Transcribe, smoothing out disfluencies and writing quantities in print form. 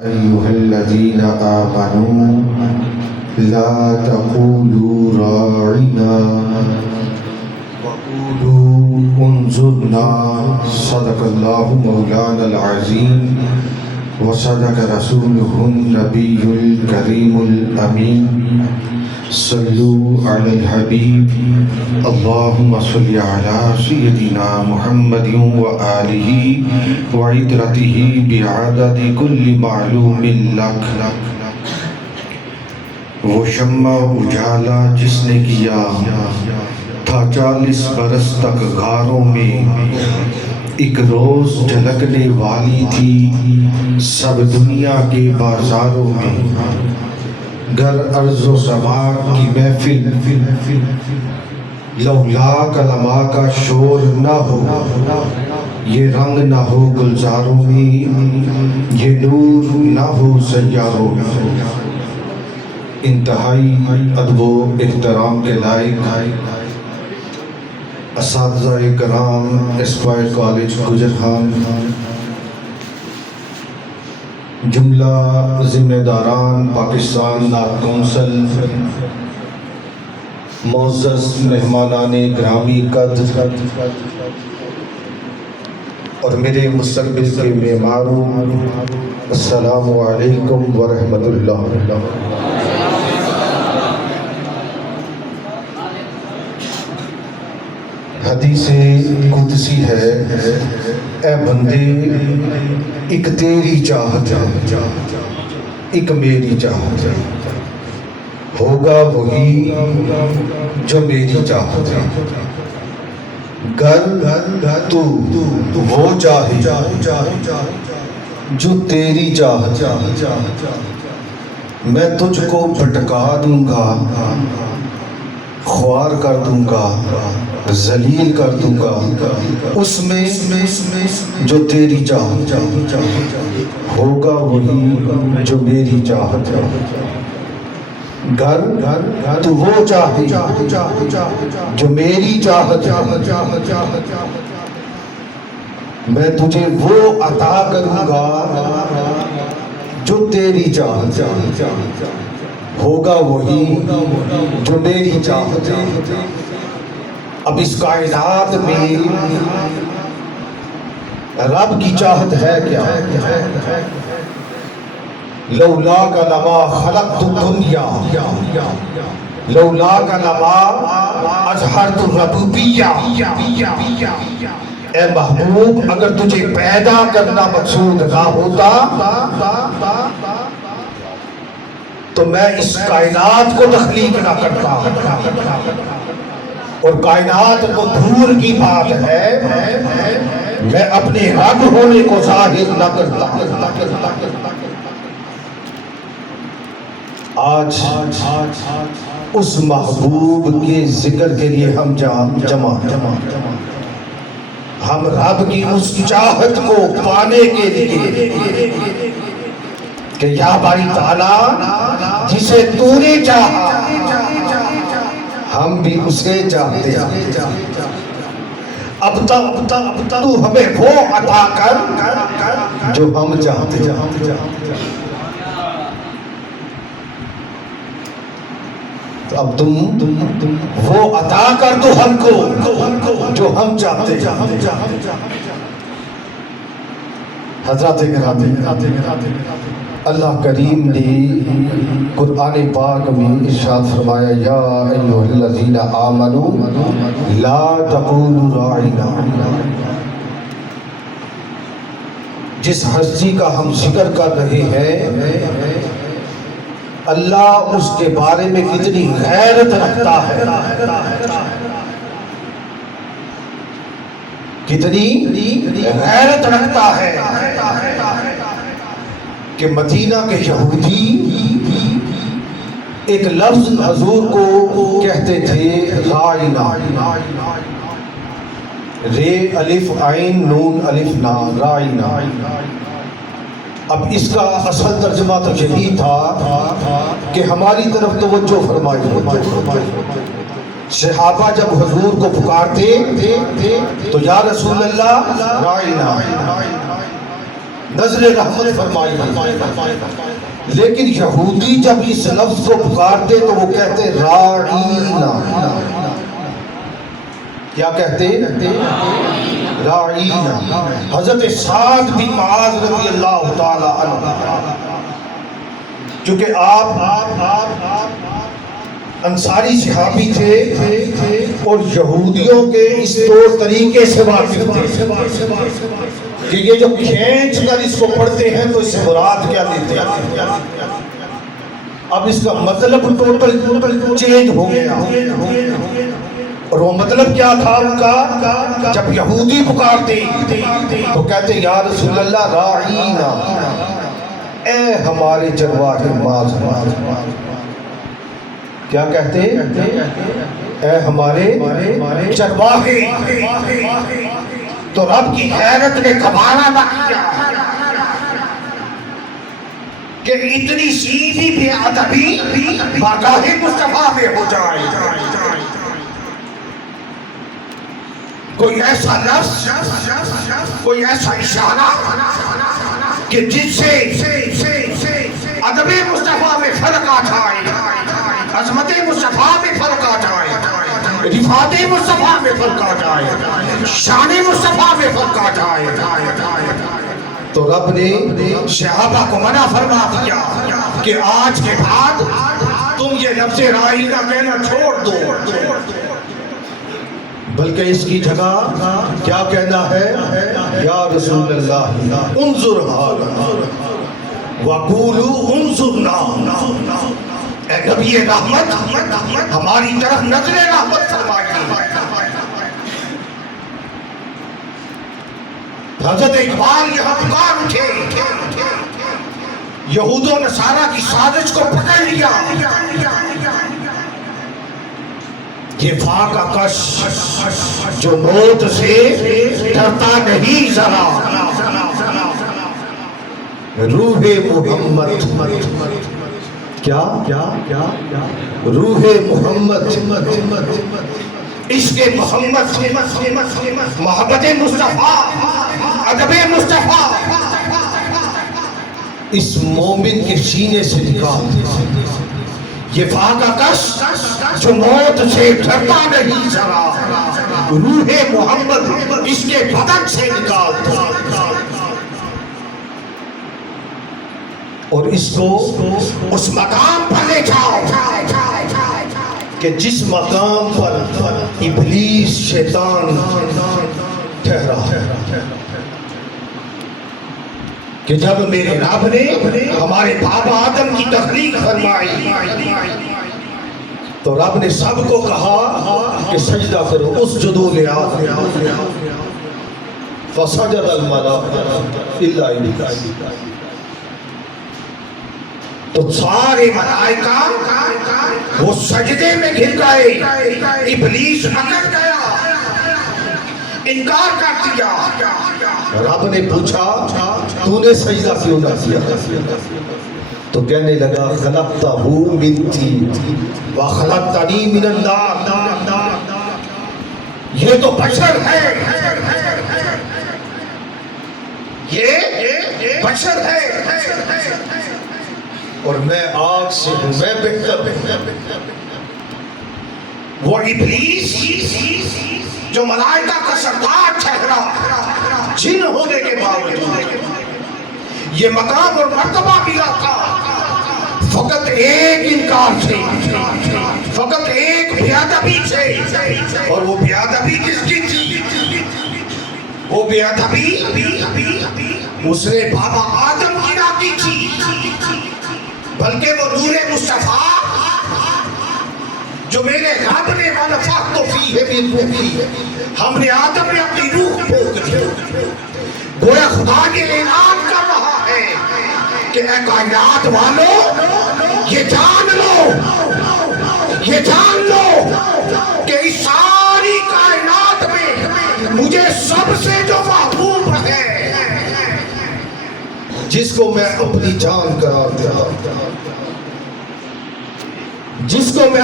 أيها الذين آمنوا لا تقولوا راعنا وقولوا انظرنا. صدق الله مولانا العظيم وصدق رسوله النبي الكريم الأمين. صلوا على الحبيب اللهم صل على سيدنا محمد وآله وعترته بعدد كل معلوم لك. وہ شمع اجالا جس نے کیا تھا 40 برس تک غاروں میں، ایک روز جھلکنے والی تھی سب دنیا کے بازاروں میں. گر ارض و سماع کی محفل لولا کلمہ کا شور نہ ہو، یہ رنگ نہ ہو گلزاروں میں، یہ نور نہ ہو سیاروں میں. انتہائی ادب و احترام کے لائق اساتذہ کرام اسپائر کالج گجرہام، جملہ ذمہ داران پاکستان نعت کونسل، معزز مہمانان گرامی قدر اور میرے مستقبل کے معماروں، السلام علیکم ورحمۃ اللہ. حدیث قدسی ہے، اے بندے ایک تیری چاہت ایک میری چاہت، ہوگا وہی جو میری چاہت ہے. گر تو وہ چاہے جو تیری چاہت، میں تجھ کو بھٹکا دوں گا، خوار کر دوں گا، ذلیل کر دوں گا اس میں جو تیری چاہت، ہوگا وہی جو میری چاہت ہے. گر تو وہ چاہے جو میری چاہت، میں تجھے وہ عطا کروں گا جو تیری چاہت، ہوگا وہی جو میری چاہت. اب اس کائنات میں رب کی چاہت ہے کیا؟ لولا کا لما خلقت الدنیا لولا کا لما اظہرت الربوبیہ. اے محبوب اگر تجھے پیدا کرنا مقصود نہ ہوتا تو میں اس کائنات کو تخلیق نہ کرتا. اور کائنات تو دور کی بات ہے، میں اپنے رب ہونے کو ظاہر نہ کرتا. آج اس محبوب کے ذکر کے لیے ہم جمع ہم رب کی اس چاہت کو پانے کے لیے کہ یا باری تعالیٰ جسے تو نے چاہا ہم بھی اسے چاہتے ہیں. اب تک تو ہمیں وہ عطا کر جو ہم چاہتے ہیں. اب تم وہ عطا کر دو ہم کو جو ہم چاہتے ہیں. حضرات گرامی، اللہ کریم نے قرآن پاک میں ارشاد فرمایا، یا ایھا الذین آمنوا لا تقولوا راعنا. جس ہستی کا ہم ذکر کر رہے ہیں اللہ اس کے بارے میں کتنی غیرت رکھتا ہے، کتنی غیرت رکھتا ہے کہ مدینہ کے یہودی ایک لفظ حضور کو کہتے تھے راعنا، رے الف عین نون الف نا، راعنا. اب اس کا اصل ترجمہ تو یہی تھا کہ ہماری طرف توجہ فرمائے. صحابہ جب حضور کو پکارتے تو یا رسول اللہ راعنا، نظر رحمت فرمائی. لیکن یہودی جب اس لفظ کو پکارتے تو وہ کہتے راعینا. کیا کہتے؟ راعینا. حضرت سعد بن معاذ رضی اللہ تعالی عنہ، چونکہ آپ انصاری صحابی تھے اور یہودیوں کے اس طور طریقے سے واقف تھے کہ یہ جو کھینچ کر اس کو پڑھتے ہیں تو اس سے مراد کیا لیتے ہیں. اب اس کا مطلب ٹوٹل چینج ہو گیا. اور وہ مطلب کیا تھا ان کا؟ جب یہودی پکارتے تو کہتے یا رسول اللہ راعینا، اے ہمارے چرواہے ماذ. کیا کہتے؟ اے ہمارے چرواہے. تو رب کی حیرت نے کمانا نہ کیا کہ اتنی سیدھی بے ادبی بارگاہ مصطفیٰ میں ہو جائے. کوئی ایسا لفظ، کوئی ایسا اشارہ کہ جس سے ادب مصطفیٰ میں فرق آ جائے، عظمت مصطفیٰ میں فرق آ جائے، رفعت مصطفیٰ میں فرق آ جائے، شان مصطفیٰ میں فرق آ جائے. تو رب نے صحابہ کو منع فرما دیا کہ آج کے بعد تم یہ لفظ راعینا کہنا چھوڑ دو، بلکہ اس کی جگہ کیا کہنا ہے؟ یا رسول اللہ انظر حالنا وقولوا انظرنا. اے نبی رحمت، ہماری طرف نظر رحمت فرمائیے. حضرت اقبال یہاں پکار اٹھے، یہود و نصارہ کی سازش کو پکڑ لیا. یہ فاقہ کش جو موت سے ڈرتا نہیں ذرا، روح محمد. کیا روح محمد، عشق محمد، محبت مصطفیٰ، ادب مصطفیٰ اس مومن کے سینے سے نکال. یہ فاقہ کش جو موت سے ڈرتا نہیں ذرا، روح محمد اس کے بدن سے نکال دو. اور اس کو اس مقام پر لے جاؤ کہ جس مقام پر ابلیس شیطان ٹھہرا ہے. کہ جب میرے رب نے ہمارے بابا آدم کی تخلیق فرمائی تو رب نے سب کو کہا کہ سجدہ کرو، اسجدوا لآدم فسجد الملائکۃ الا ابلیس. تو سارے ملائکہ وہ سجدے میں گر گئے، ابلیس اکڑ گیا، انکار کر دیا. رب نے پوچھا تو نے سجدہ کیوں نہ کیا؟ تو کہنے لگا خلقتہ من طین وخلقتنی من النار. یہ تو بشر ہے، یہ بشر ہے اور میں آگ سے ہوں، میں بہتر ہوں. وہ ابلیس جو ملائکہ کا سردار ٹھہرا جن ہونے کے باوجود یہ مقام اور مرتبہ ملا تھا، فقط ایک انکار سے، فقط ایک بے ادبی سے. اور وہ بے ادبی کس کی تھی؟ وہ بے ادبی اس نے بابا آدم کی نہ کی تھی، بلکہ وہ نور مصطفیٰ جو میرے رب نے ونفخت فیہ من روحی، ہم نے آدم میں اپنی روح پھونک دی. گویا خدا یہ اعلان کر رہا ہے کہ اے کائنات والو، یہ جان لو، یہ جان لو کہ اس ساری کائنات میں مجھے سب سے جو محبوب ہے، جس کو میں اپنی جان قرار دیتا ہوں، جس کو میں